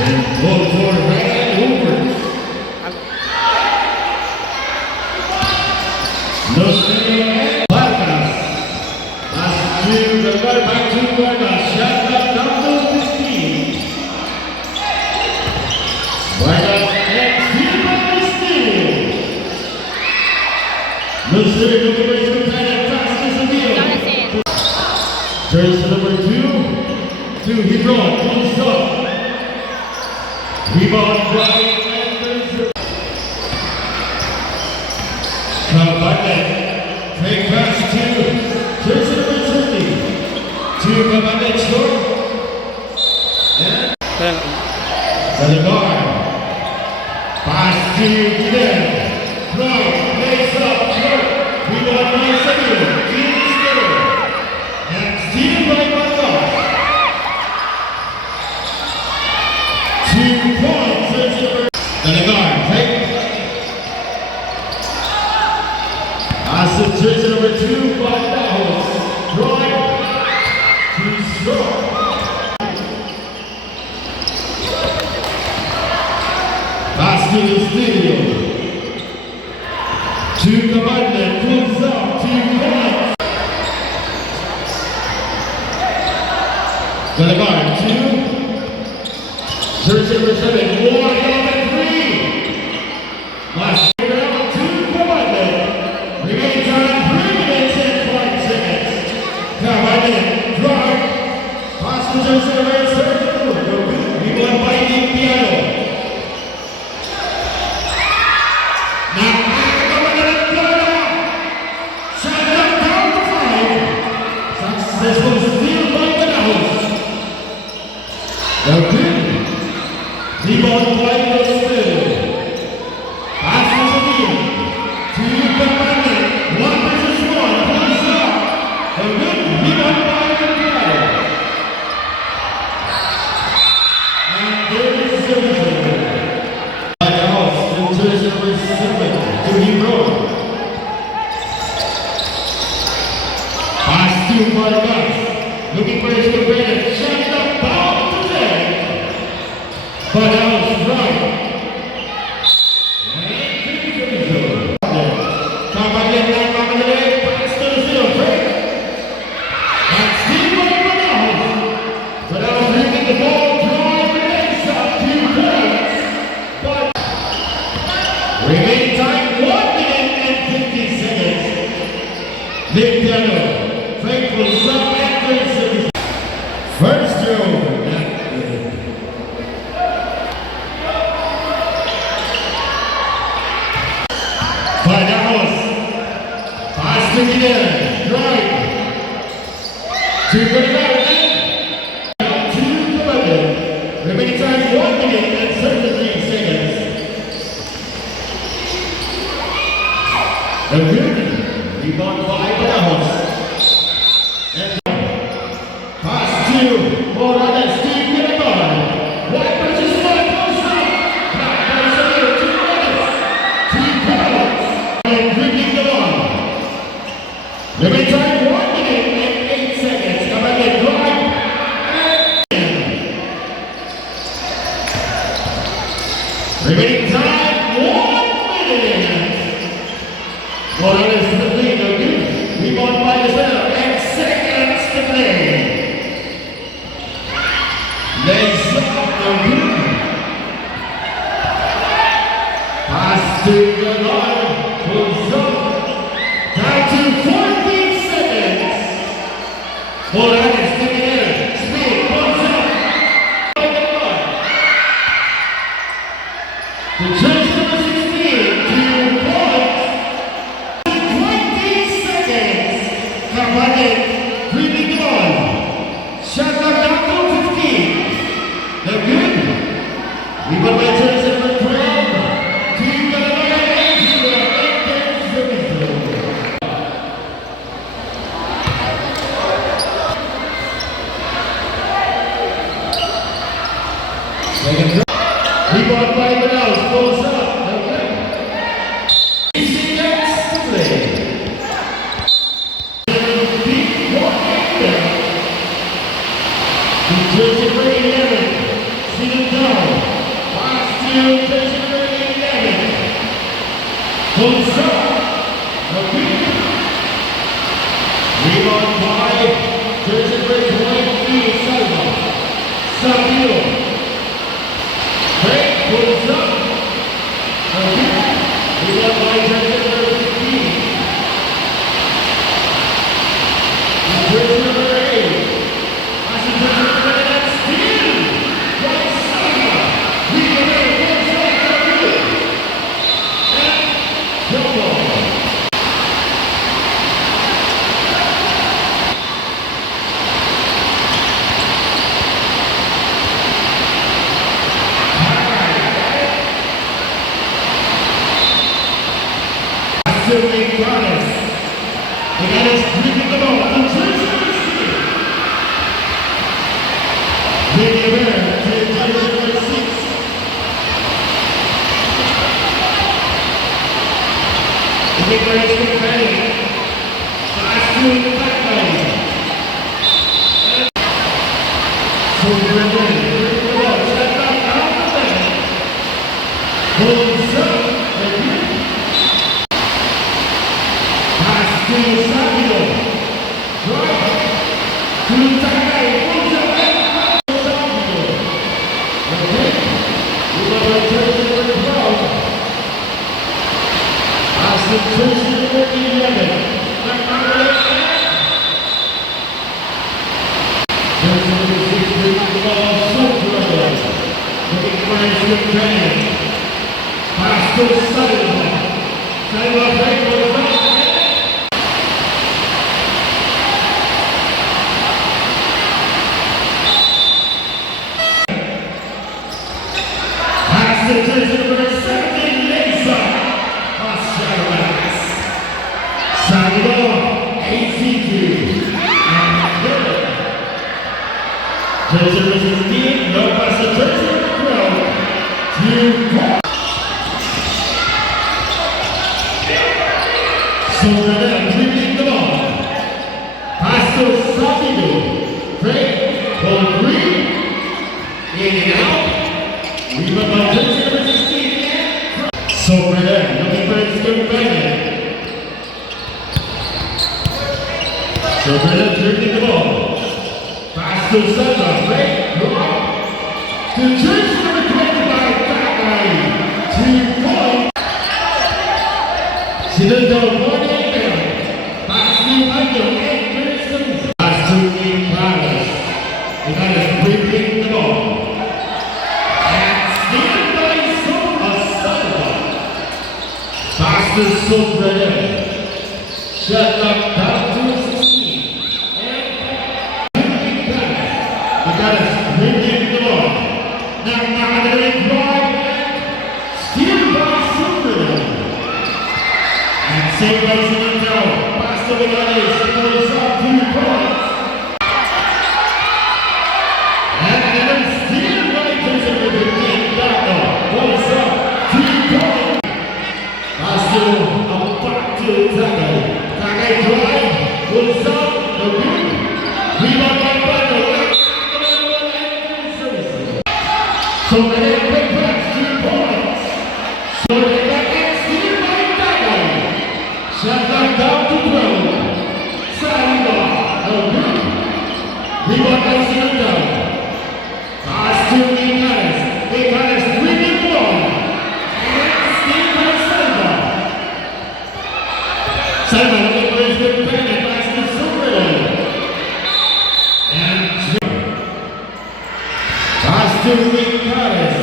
And goal for Ryan Hoover. Los Angeles Vargas. Pass to the guard back to Vargas. Shot clock down to 15. Vargas and steal by the steal. Los Angeles Hoover is kind of fast as a deal. Turns to number 2 to Hebron. Pulls up. Rebound by Anderson. Cabanet. Fake pass to jersey number 30. To Cabanet short. And Delagar. Pass to Gideon. Clark lays up short. Rebound by Samuel. And steal by Vargas. 2 points. Delagar. Fake. Pass to jersey number 2 by Dahos. Drive to score. Pass to the studio. To Cabanet. Pulls up. 2 points. Delagar 2. Jersey number 7. Wide open 3. Last round 2 Cabanet. Remaining time 3 minutes and 5 seconds. Cabanet drive. Pass to jersey number 7. We won by the piano. Now Cabanet shot up down to 5. Successful steal by Dahos. Good. Rebound by Los Angeles. Pass to Sabine. To Cabanet. 1 versus 1. Pulls up. A good rebound by Cabanet. And there is the result. By the house to jersey number 7. To Hebron. Pass to Vargas. Looking for his companion. Shot up down to 10. But that was right. Cabanet, pass to the field, break. And steal by Vargas. But I was bringing the ball, drive, release up 2 points. But remaining time 1 minute and 50 seconds. Nick Piano, thankful sub Anderson. First throw. By Dahos. Pass to Gideon. Drive. To Cabanet. To Cabanet. Remaining time 1 minute and 33 seconds. The good rebound by Dahos. And pass to Morales. To Delagar. 1 versus 1. Post up. Back by Samuel. To Morales. To Carlos. And drinking the ball. Remaining time 1 minute and 8 seconds. Cabanet drive. Remaining time 1 minute. Morales to the lead. A good rebound by the center. And seconds to play. Lays up the good. Pass to Delagar. Pulls up. Down to 14 seconds. Morales taking it. Speed. Pulls up. The jersey number 16. 2 points. 20 seconds. Cabanet dribbling the ball. Shot clock down to 15. The good. Rebound by jersey number 12. To Delagar and to the whistle. Second throw. Rebound by Morales. Pulls up. Okay. 3 seconds to play. Deep 1 jersey number 11. See them down. Sabio. Great, pulls up. Okay. We got by Jackson number 15. Jersey number 8. Passing jersey number 9, Steve. Right side. We go there, one side, Sabio. And Jomo. Silly Brothers. They got us dripping the ball. The jersey number 6. Vinny Rivera to jersey number 6. The big birds get ready. Fast to the back line. So we're ready. Dripping the ball. Step back out the back. Holds up. To Sabio. Right. To Takai. Pulls up and Sabio. Okay. We got our jersey number 12. As the jersey number 11. Jersey number 6 bringing the ball so brother. Looking for his good training. Pass to Sullivan. Sullivan break for the ball. The jersey number 17, Lisa Masaras. Sagulo, ACQ. And third. Jersey number 16, no pass the jersey number 12. 2 points. So we're there, dribbling the ball. Pass to Sagulo. Great. Ball green. In and out. We got my jersey number 16. So we're there, looking for his good banging. So we're there, dribbling the ball. Pass to Sandra, great, go up. To jersey number 25, Takai. 2 points. She does go 1-8 down. Pass to Michael, 8 minutes. Pass to King Palace. We got us dribbling the ball. Pass to Sobrede. Shut up down to 16. And we got us bringing the ball. Now they drive and steal by Sobrede. And save by Sinanto. Pass to Villanes. Pulls up 2 points. And then steal by Joseph with the game. Pulls up 2 points. Pasu, back to Takai. Takai drive, pulls up, the good. Rebound by Bando. So they quick pass, 2 points. So they got that steal by Takai. Shot back down to 12. Saliba, the good. Rebound by Sinanto. Pass to Icanes. Icanes winning the ball. Simon looking for his good bang, pass to Sobrede. And pass to Icanes.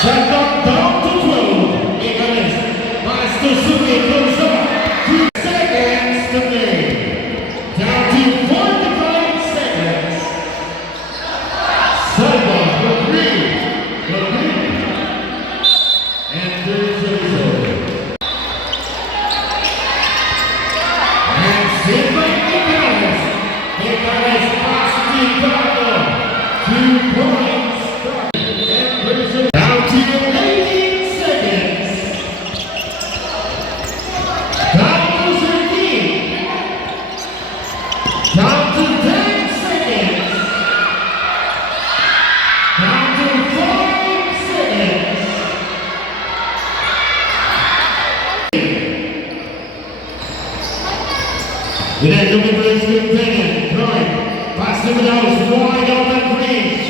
Shot up down to 12. Icanes. Pass to Suki, goes up. 2 seconds to play. Down to 45 seconds. Simon, the green. And there's the result. Icanes pass to Bando. 2 points. Down to 18 seconds. Down to 13. Down to 10 seconds. Down to 5 seconds. We then looking for his good banging. Right. Pass to the nose, wide open green.